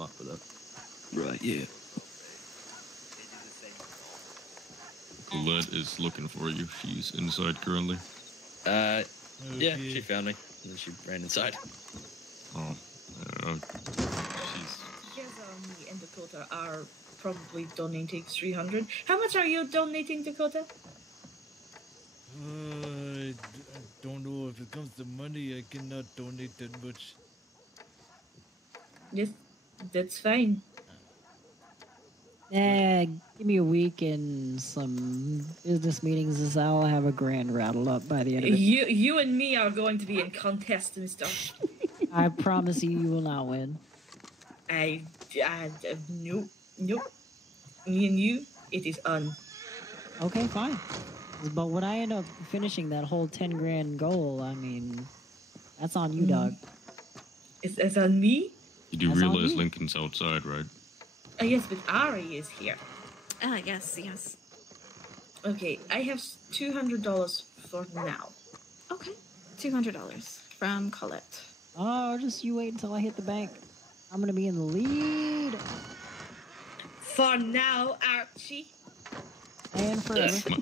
up with it. Right, yeah. Colette is looking for you. She's inside currently. Yeah, she found me. And then she ran inside. Oh, she's... Me and Dakota are probably donating 300. How much are you donating, Dakota? I don't know. If it comes to money, I cannot donate that much. Yes, that's fine. Give me a week and some business meetings, as I'll have a grand rattled up by the end of it. You and me are going to be in contest and stuff. I promise you, you will not win. Nope. Me and you, it is on. Okay, fine. But when I end up finishing that whole 10 grand goal, I mean, that's on you, dog. It's on me? You do realize Lincoln's outside, right? Yes, but Ari is here. Yes. Okay, I have $200 for now. Okay, $200 from Colette. Oh, just you wait until I hit the bank. I'm gonna be in the lead. For now, Archie. And forever.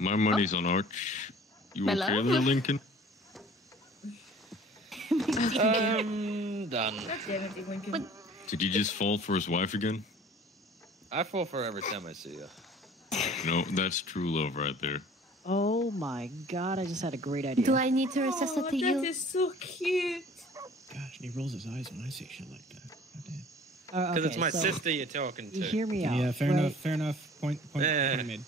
My money's on Arch. You okay there, Lincoln? Done. God damn it, Lincoln. Did you just fall for his wife again? I fall for her every time I see you. No, that's true love right there. Oh my god, I just had a great idea. Do I need to resuscitate you? That is so cute. Gosh, and he rolls his eyes when I say shit like that. Because it's my sister you're talking to. You hear me out. Yeah, fair enough. Point made.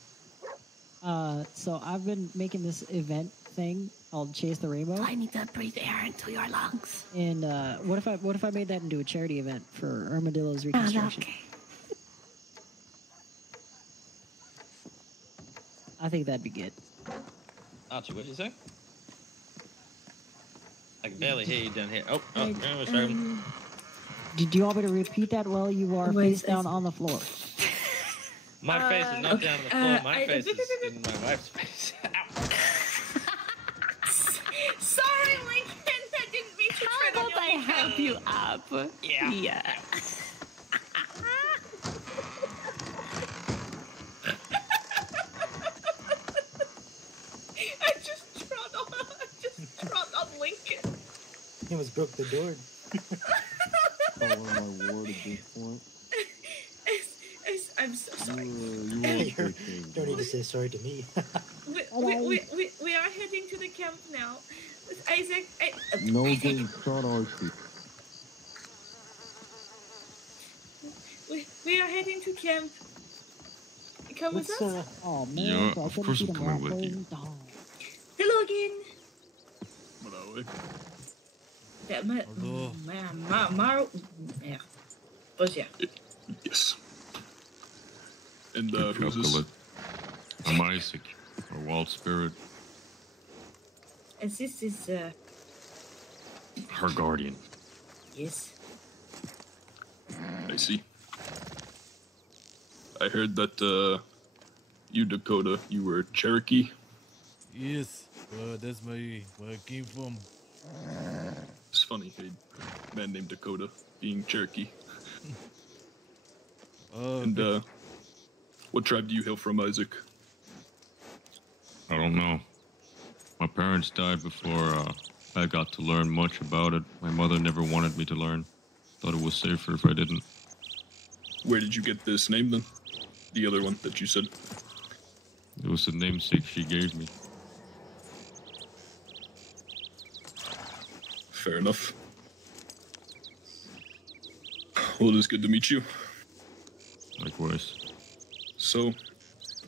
So I've been making this event thing called Chase the Rainbow. I need to breathe air into your lungs. And what if I made that into a charity event for Armadillo's reconstruction? Okay. I think that'd be good. Archie, what did you say? I can barely hear you down here. Sorry. Do you want me to repeat that while you are face down on the floor? My face is not down on the floor. My face is in my wife's face. Sorry, Lincoln. I didn't mean to tread on your I help you up? Yeah. I just trod on Lincoln. He almost broke the door. My ward at this point. I'm so sorry. Don't need to say sorry to me. we are heading to the camp now. Isaac, No getting shot, Archie. we are heading to camp. Come with us? Oh man, Yeah, of course I'm coming with you. Hello again. Hello. Yeah. But yeah. Yes. And who's this? I'm Isaac, or Wild Spirit. And this is Her guardian. yes. I see. I heard that you, Dakota, you were Cherokee. Yes, that's where I came from. It's funny, a man named Dakota being Cherokee. And what tribe do you hail from, Isaac? I don't know. My parents died before I got to learn much about it. My mother never wanted me to learn. Thought it was safer if I didn't. Where did you get this name then? The other one that you said? It was the namesake she gave me. Fair enough. Well, it is good to meet you. Likewise. So,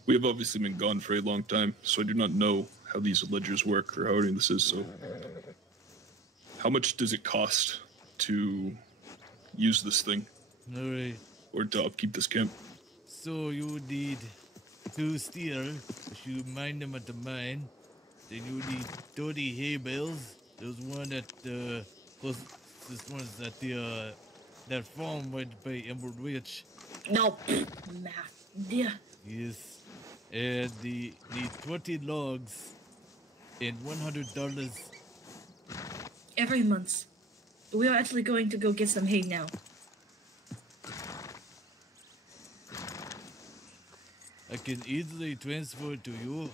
we have obviously been gone for a long time, so I do not know how these ledgers work or how any of this is, so... How much does it cost to use this thing? Alright. Or to upkeep this camp? So you would need 2 steel, if you mine them at the mine. Then you would need 30 hay bales. There's one at this one's at the that farm right by Emerald Ridge. No. Yeah. Yes. And the 20 logs and $100. Every month. We are actually going to go get some hay now. I can easily transfer it to you.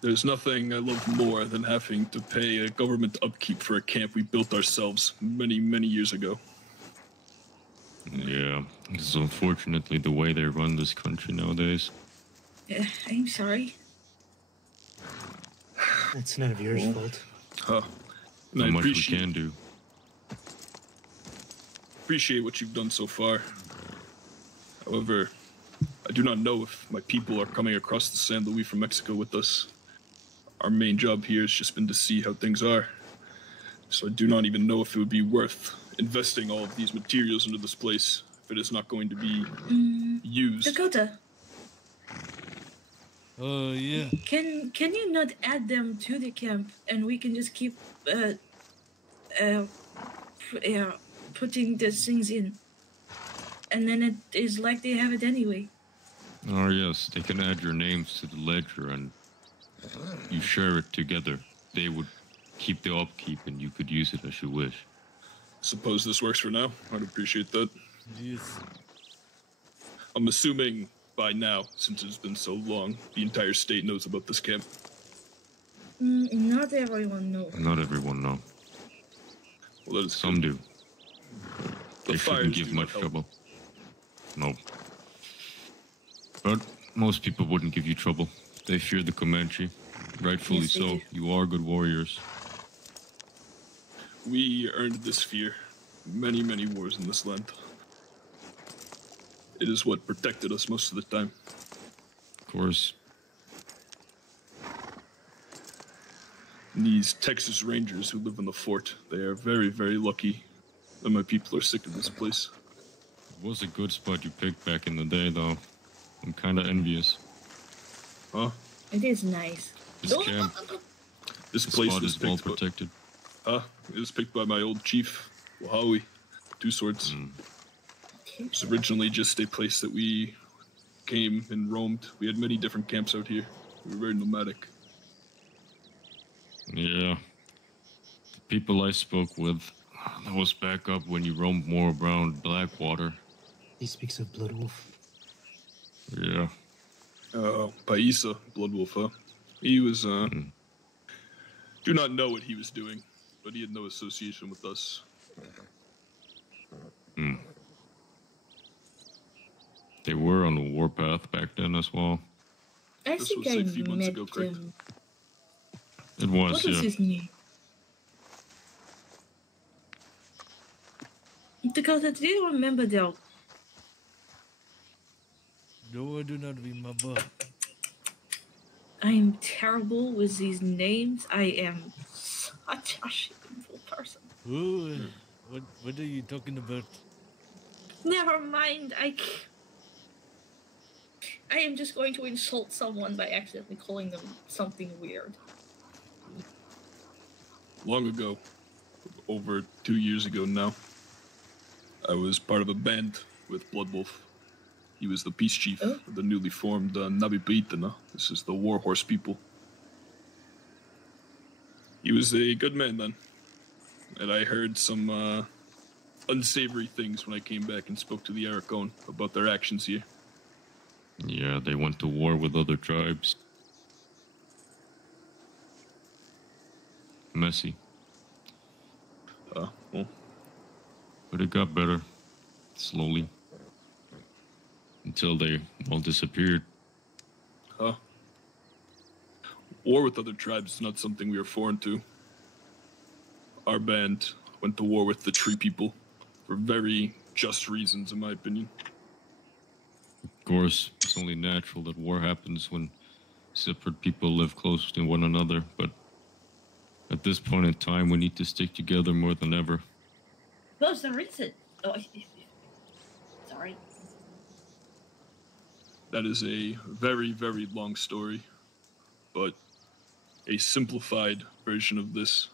There's nothing I love more than having to pay a government upkeep for a camp we built ourselves many, many years ago. Yeah, this is unfortunately the way they run this country nowadays. I'm sorry. It's none of your fault. Huh. And Not I much we can do. appreciate what you've done so far. However, I do not know if my people are coming across the San Luis from Mexico with us. Our main job here has just been to see how things are. So I do not even know if it would be worth investing all of these materials into this place if it is not going to be used. Dakota, Yeah. can you not add them to the camp and we can just keep putting these things in, and then it is like they have it anyway. Oh yes, they can add your names to the ledger and you share it together. They would keep the upkeep and you could use it as you wish. Suppose this works for now. I'd appreciate that. Yes. I'm assuming by now, since it's been so long, the entire state knows about this camp. Not everyone knows. Not everyone knows. Well, that is Some do. The They shouldn't fires give do much not help. trouble. No. But most people wouldn't give you trouble. They fear the Comanche. Rightfully Yes, they so. do. You are good warriors. We earned this fear. Many, many wars in this land. It is what protected us most of the time. Of course. And these Texas Rangers who live in the fort, they are very, very lucky that my people are sick of this place. It was a good spot you picked back in the day, though. I'm kind of envious. Huh? It is nice. This camp, This the place spot was is well picked by, protected. it was picked by my old chief, Wahawi, Two Swords. It was originally just a place that we came and roamed. We had many different camps out here. We were very nomadic. Yeah. The people I spoke with, that was back up when you roamed more around Blackwater. He speaks of Blood Wolf. Yeah. Paisa, Blood Wolf, huh? He was, do not know what he was doing, but he had no association with us. They were on the warpath back then as well. I This think was I a few months met ago, correct? him. It was, What yeah. is his name? Dakota, do you remember though? No, I do not remember. I am terrible with these names. I am such a shameful person. Who? What are you talking about? Never mind. I am just going to insult someone by accidentally calling them something weird. Long ago, over 2 years ago now, I was part of a band with Blood Wolf. He was the peace chief of the newly formed Nabipaitana. This is the Warhorse people. He was a good man then. And I heard some unsavory things when I came back and spoke to the Aracon about their actions here. Yeah, they went to war with other tribes. Messy. Well, But it got better. Slowly. Until they all disappeared. war with other tribes is not something we are foreign to. Our band went to war with the tree people for very just reasons, in my opinion. Of course, it's only natural that war happens when separate people live close to one another, but at this point in time, we need to stick together more than ever. What's the reason? Oh, sorry. That is a very, very long story, but a simplified version of this.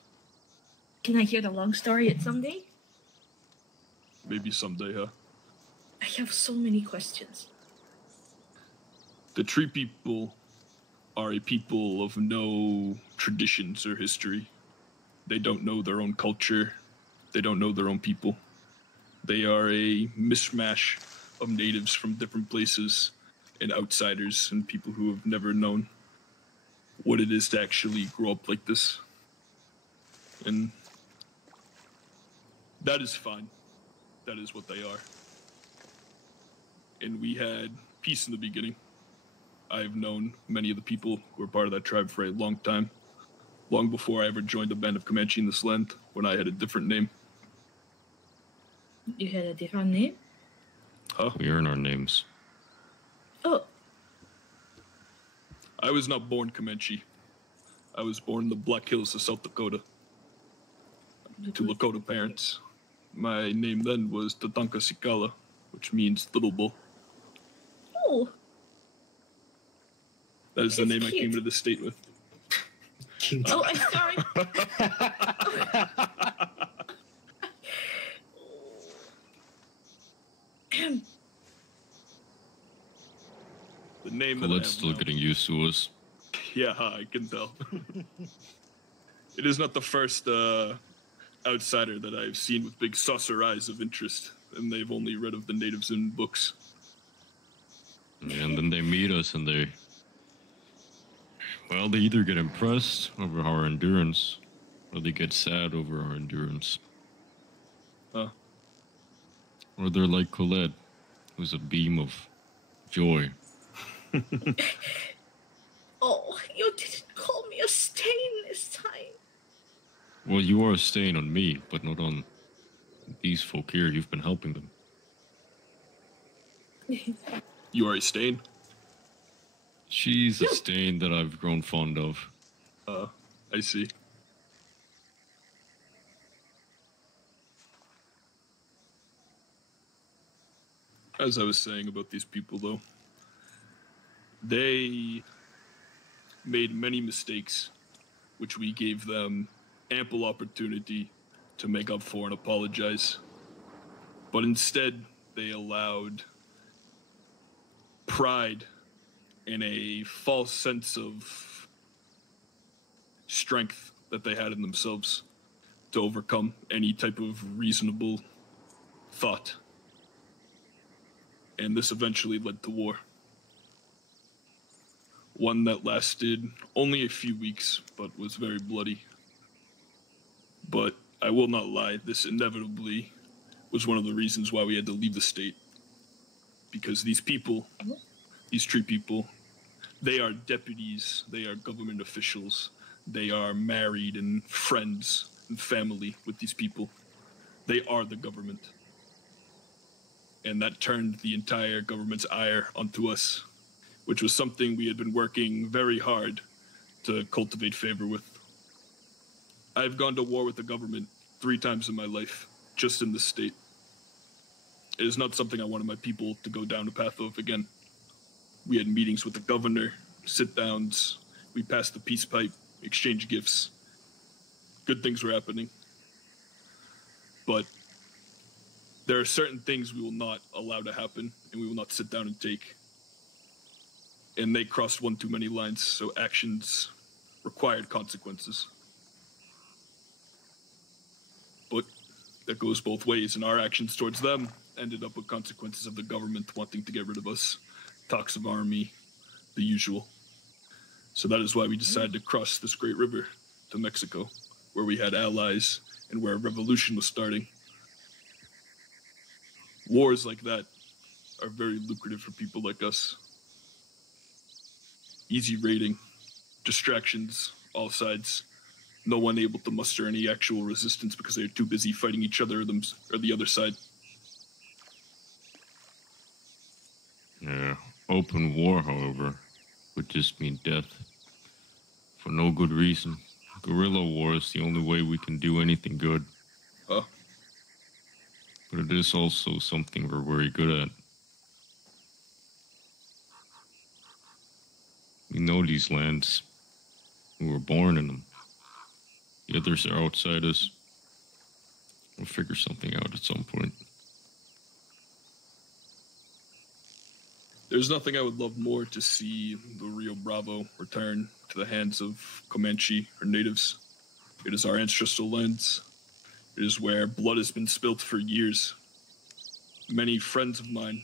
Can I hear the long story at someday? Maybe someday, huh? I have so many questions. The tree people are a people of no traditions or history. They don't know their own culture. They don't know their own people. They are a mishmash of natives from different places and outsiders and people who have never known what it is to actually grow up like this. And that is fine. That is what they are. And we had peace in the beginning. I've known many of the people who were part of that tribe for a long time. Long before I ever joined the band of Comanche in this land, when I had a different name. You had a different name? Huh? We earn our names. Oh. I was not born Comanche. I was born in the Black Hills of South Dakota. To Lakota parents. My name then was Tatanka Sikala, which means little bull. Oh. That is the It's name I cute. came into the state with. Cute. Oh, I'm sorry. The name that I Colette's have still now. getting used to us. Yeah, I can tell. It is not the first outsider that I've seen with big saucer eyes of interest, and they've only read of the natives in books. And then they meet us and they either get impressed over our endurance or they get sad over our endurance. Huh. Or they're like Colette, who's a beam of joy. Oh, you didn't call me a stain this time. Well, you are a stain on me, but not on these folk here. You've been helping them. You are a stain? She's a stain that I've grown fond of. I see. As I was saying about these people, though, they made many mistakes, which we gave them ample opportunity to make up for and apologize. But instead, they allowed pride and a false sense of strength that they had in themselves to overcome any type of reasonable thought. And this eventually led to war. One that lasted only a few weeks, but was very bloody. But I will not lie, this inevitably was one of the reasons why we had to leave the state. Because these people, these tree people, they are deputies, they are government officials, they are married and friends and family with these people. They are the government. And that turned the entire government's ire onto us, which was something we had been working very hard to cultivate favor with. I've gone to war with the government 3 times in my life, just in this state. It is not something I wanted my people to go down the path of again. We had meetings with the governor, sit-downs, we passed the peace pipe, exchanged gifts. Good things were happening. But there are certain things we will not allow to happen, and we will not sit down and take. And they crossed one too many lines, so actions required consequences. But that goes both ways, and our actions towards them ended up with consequences of the government wanting to get rid of us. Talks of army, the usual. So that is why we decided to cross this great river to Mexico, where we had allies and where a revolution was starting. Wars like that are very lucrative for people like us. Easy raiding, distractions, all sides. No one able to muster any actual resistance because they're too busy fighting each other or the other side. Yeah. Open war, however, would just mean death. For no good reason. Guerrilla war is the only way we can do anything good. Huh? But it is also something we're very good at. We know these lands. We were born in them. The others are outside us. We'll figure something out at some point. There's nothing I would love more to see the Rio Bravo return to the hands of Comanche or natives. It is our ancestral lands. It is where blood has been spilt for years. Many friends of mine,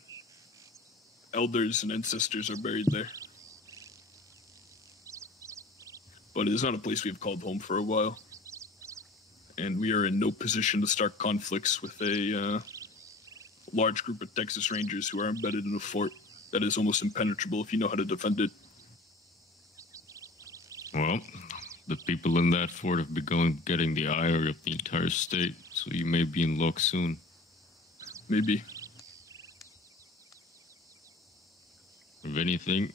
elders and ancestors, are buried there. But it is not a place we have called home for a while. And we are in no position to start conflicts with a large group of Texas Rangers who are embedded in a fort that is almost impenetrable if you know how to defend it. Well, the people in that fort have begun getting the ire of the entire state, so you may be in luck soon. Maybe. If anything,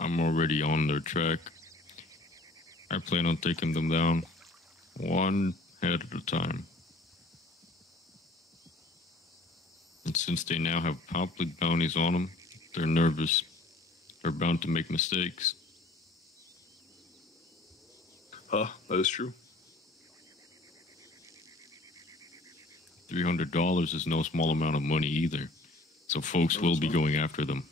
I'm already on their track. I plan on taking them down, one head at a time. And since they now have public bounties on them, they're nervous. They're bound to make mistakes. That is true. $300 is no small amount of money either, so folks will be going after them.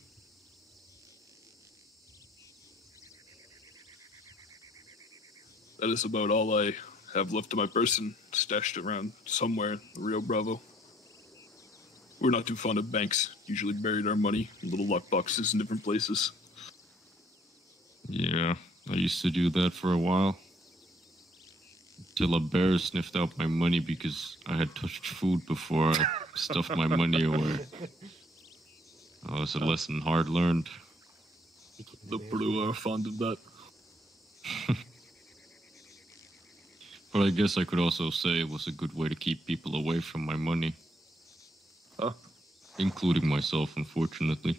That is about all I have left of my person, stashed around somewhere in Rio Bravo. We're not too fond of banks, usually buried our money in little lock boxes in different places. Yeah, I used to do that for a while. Till a bear sniffed out my money because I had touched food before I stuffed my money away. Oh, it's a lesson hard learned. The Peru are fond of that. But I guess I could also say it was a good way to keep people away from my money. Including myself, unfortunately.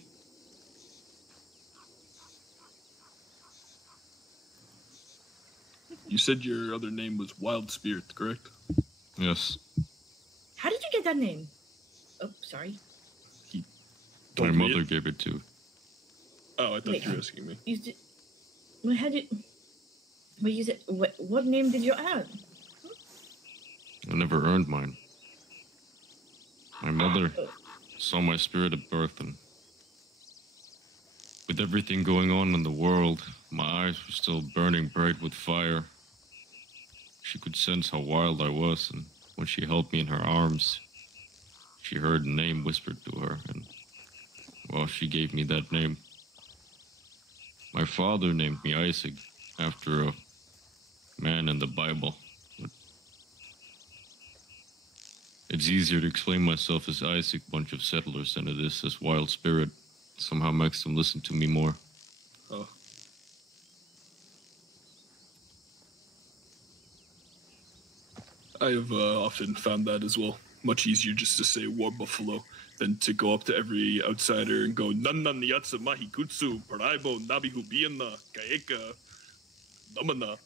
You said your other name was Wild Spirit, correct? Yes. How did you get that name? Oh, sorry. My mother gave it to. Oh, I thought you were asking me. You did, well, how did... Well, you said... What name did you add? I never earned mine. My mother saw my spirit at birth, and with everything going on in the world, my eyes were still burning bright with fire. She could sense how wild I was, and when she held me in her arms, she heard a name whispered to her, and, well, she gave me that name. My father named me Isaac, after a man in the Bible. But it's easier to explain myself as Isaac, bunch of settlers, than it is as Wild Spirit. Somehow makes them listen to me more. Oh. I have often found that as well. Much easier just to say War Buffalo than to go up to every outsider and go Nannan Yatsa Mahikutsu Paraibo Nabihubiana Kaeka Namana.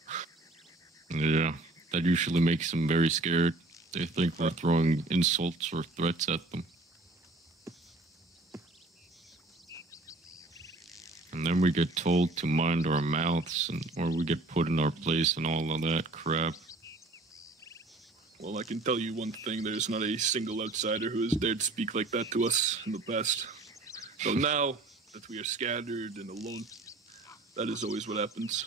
Yeah, that usually makes them very scared. They think we're throwing insults or threats at them. And then we get told to mind our mouths, or we get put in our place and all of that crap. Well, I can tell you one thing, there's not a single outsider who has dared speak like that to us in the past. So now that we are scattered and alone, that is always what happens.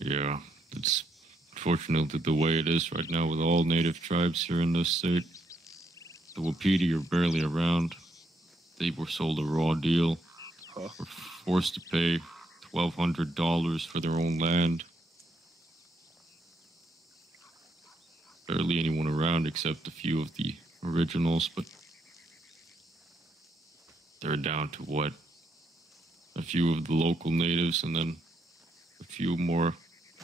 Yeah, it's unfortunately the way it is right now with all native tribes here in this state. The Wapiti are barely around. They were sold a raw deal. Were forced to pay $1,200 for their own land. Barely anyone around except a few of the originals, but they're down to what? A few of the local natives and then a few more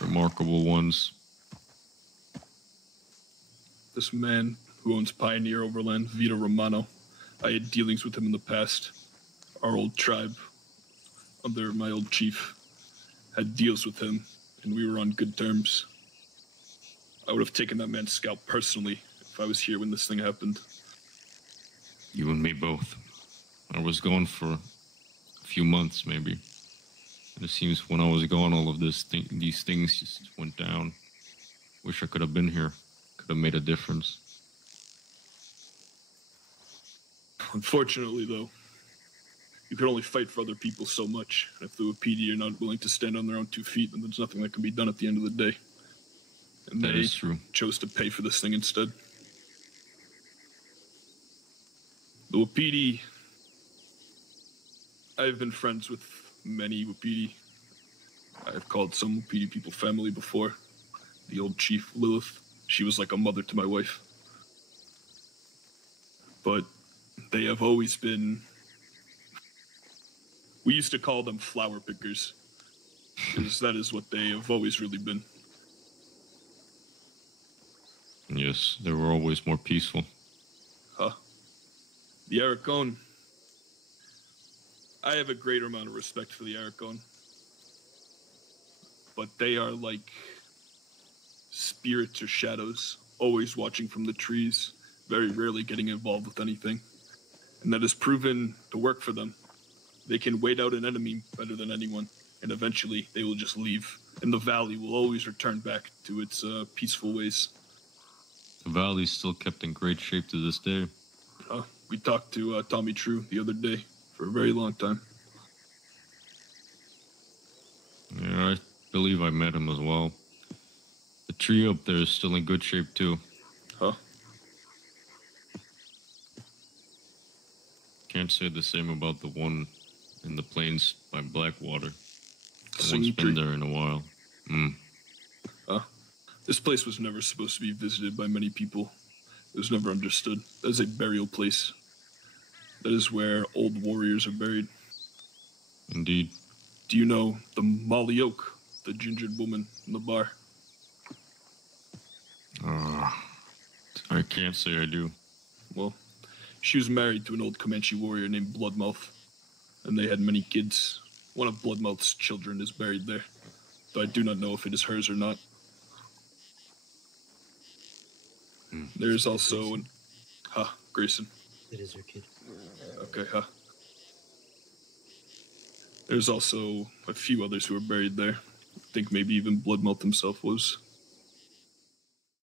remarkable ones. This man who owns Pioneer Overland, Vito Romano, I had dealings with him in the past. Our old tribe, under my old chief, had deals with him, and we were on good terms. I would have taken that man's scalp personally if I was here when this thing happened. You and me both. I was gone for a few months, maybe. And it seems when I was gone, all of these things just went down. Wish I could have been here. Could have made a difference. Unfortunately, though, you can only fight for other people so much. And if the Wapiti are not willing to stand on their own 2 feet, then there's nothing that can be done at the end of the day. And that is true. Chose to pay for this thing instead. The Wapiti, I've been friends with many Wapiti. I've called some Wapiti people family before. The old chief, Lilith, she was like a mother to my wife. But they have always been... We used to call them flower pickers, because that is what they have always really been. Yes, they were always more peaceful. Huh. The Aracon. I have a greater amount of respect for the Aracon. But they are like spirits or shadows, always watching from the trees, very rarely getting involved with anything. And that has proven to work for them. They can wait out an enemy better than anyone, and eventually they will just leave. And the valley will always return back to its peaceful ways. The valley's still kept in great shape to this day. We talked to Tommy True the other day for a very long time. Yeah, I believe I met him as well. The tree up there is still in good shape too. Huh? Can't say the same about the one in the plains by Blackwater. No Singing one's been tree. there in a while. This place was never supposed to be visited by many people. It was never understood. That is a burial place. That is where old warriors are buried. Indeed. Do you know the Molly Oak, the gingered woman in the bar? I can't say I do. Well, she was married to an old Comanche warrior named Bloodmouth, and they had many kids. One of Bloodmouth's children is buried there, though I do not know if it is hers or not. There is also an... Grayson. It is her kid. Okay, There's also a few others who are buried there. I think maybe even Bloodmouth himself was.